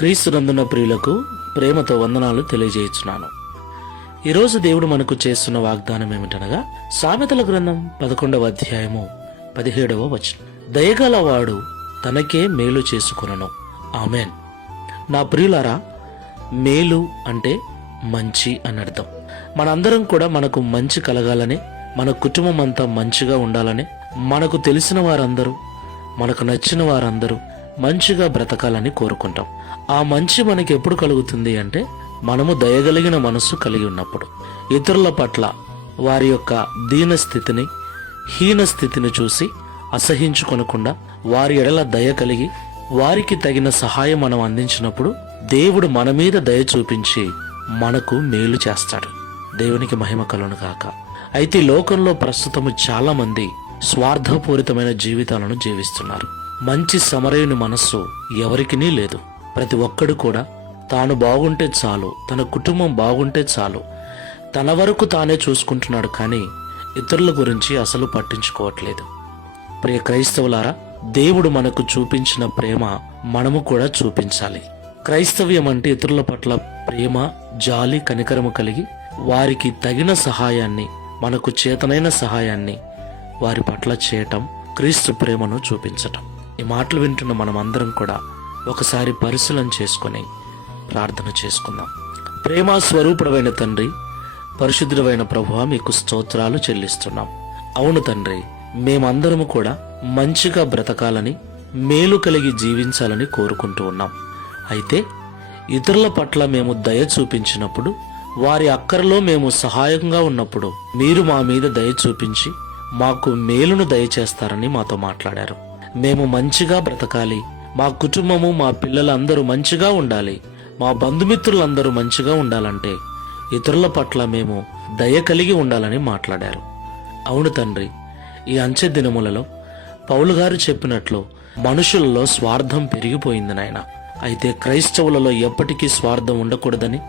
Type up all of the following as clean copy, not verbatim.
క్రీస్తునందున ప్రియులకు ప్రేమతో వందనాలు తెలియజేయుచున్నాను. ఈరోజు దేవుడు మనకు చేస్తున్న వాగ్దానం ఏమిటనగా సామెతల గ్రంథం 11వ అధ్యాయము 17వ వచనం. దయగలవాడు తనకే మేలు చేసుకొనును. ఆమెన్. నా ప్రియులారా, మేలు అంటే మంచి అని అర్థం. మనందరం కూడా మనకు మంచి కలగాలని, మన కుటుంబం అంతా మంచిగా ఉండాలని, మనకు తెలిసిన వారందరూ, మనకు నచ్చిన వారందరూ మంచిగా బ్రతకాలని కోరుకుంటాం. ఆ మంచి మనకి ఎప్పుడు కలుగుతుంది అంటే మనము దయగలిగిన మనస్సు కలిగి ఉన్నప్పుడు. ఇతరుల పట్ల వారి యొక్క దీన స్థితిని, హీన స్థితిని చూసి అసహించుకొనకుండా వారి ఎడల దయ కలిగి వారికి తగిన సహాయం మనం అందించినప్పుడు దేవుడు మన మీద దయ చూపించి మనకు మేలు చేస్తాడు. దేవునికి మహిమ కలుగును గాక. అయితే ఈ లోకంలో ప్రస్తుతము చాలా మంది స్వార్థపూరితమైన జీవితాలను జీవిస్తున్నారు. మంచి సమరయుని మనస్సు ఎవరికినీ లేదు. ప్రతి ఒక్కడు కూడా తాను బాగుంటే చాలు, తన కుటుంబం బాగుంటే చాలు, తన వరకు తానే చూసుకుంటున్నాడు, కానీ ఇతరుల గురించి అసలు పట్టించుకోవట్లేదు. ప్రియ క్రైస్తవులారా, దేవుడు మనకు చూపించిన ప్రేమ మనము కూడా చూపించాలి. క్రైస్తవ్యం అంటే ఇతరుల పట్ల ప్రేమ, జాలి, కనికరము కలిగి వారికి తగిన సహాయాన్ని, మనకు చేతనైన సహాయాన్ని వారి పట్ల చేయటం, క్రీస్తు ప్రేమను చూపించటం. ఈ మాటలు వింటున్న మనం అందరం కూడా ఒకసారి పరిశీలన చేసుకొని ప్రార్థన చేసుకుందాం. ప్రేమ స్వరూపుడమైన తండ్రి, పరిశుద్ధుడైన ప్రభువా, మీకు స్తోత్రాలు చెల్లిస్తున్నాం. అవును తండ్రి, మేమందరము కూడా మంచిగా బ్రతకాలని, మేలు కలిగి జీవించాలని కోరుకుంటూ ఉన్నాం. అయితే ఇతరుల పట్ల మేము దయ చూపించినప్పుడు, వారి అక్కరలో మేము సహాయంగా ఉన్నప్పుడు మీరు మా మీద దయ చూపించి మాకు మేలును దయచేస్తారని మాతో మాట్లాడారు. మేము మంచిగా బ్రతకాలి, మా కుటుంబము, మా పిల్లలందరూ మంచిగా ఉండాలి, మా బంధుమిత్రులందరూ మంచిగా ఉండాలంటే ఇతరుల పట్ల మేము దయ కలిగి ఉండాలని మాట్లాడారు. అవును తండ్రి, ఈ అంచె దినములలో పౌలు గారు చెప్పినట్లు మనుషులలో స్వార్థం పెరిగిపోయింది నాయన. అయితే క్రైస్తవులలో ఎప్పటికీ స్వార్థం ఉండకూడదని,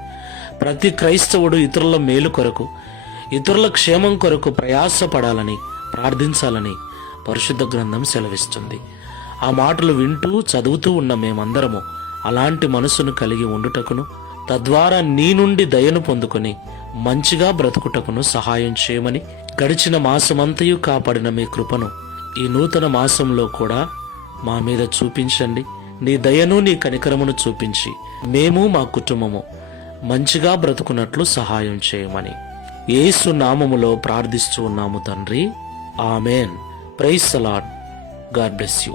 ప్రతి క్రైస్తవుడు ఇతరుల మేలు కొరకు, ఇతరుల క్షేమం కొరకు ప్రయాసపడాలని, ప్రార్థించాలని పరిశుద్ధ గ్రంథం సెలవిస్తుంది. ఆ మాటలు వింటూ చదువుతూ ఉన్న మేమందరము అలాంటి మనసును కలిగి ఉండుటకును, తద్వారా నీ నుండి దయను పొందుకొని మంచిగా బ్రతుకుటకును సహాయం చేయమని, గడిచిన మాసమంతయు కాపాడిన మీ కృపను ఈ నూతన మాసంలో కూడా మా మీద చూపించండి. నీ దయను, నీ కనికరమును చూపించి మేము, మా కుటుంబము మంచిగా బ్రతుకున్నట్లు సహాయం చేయమని యేసు నామములో ప్రార్థిస్తూ ఉన్నాము తండ్రి. Amen. Praise the Lord. God bless you.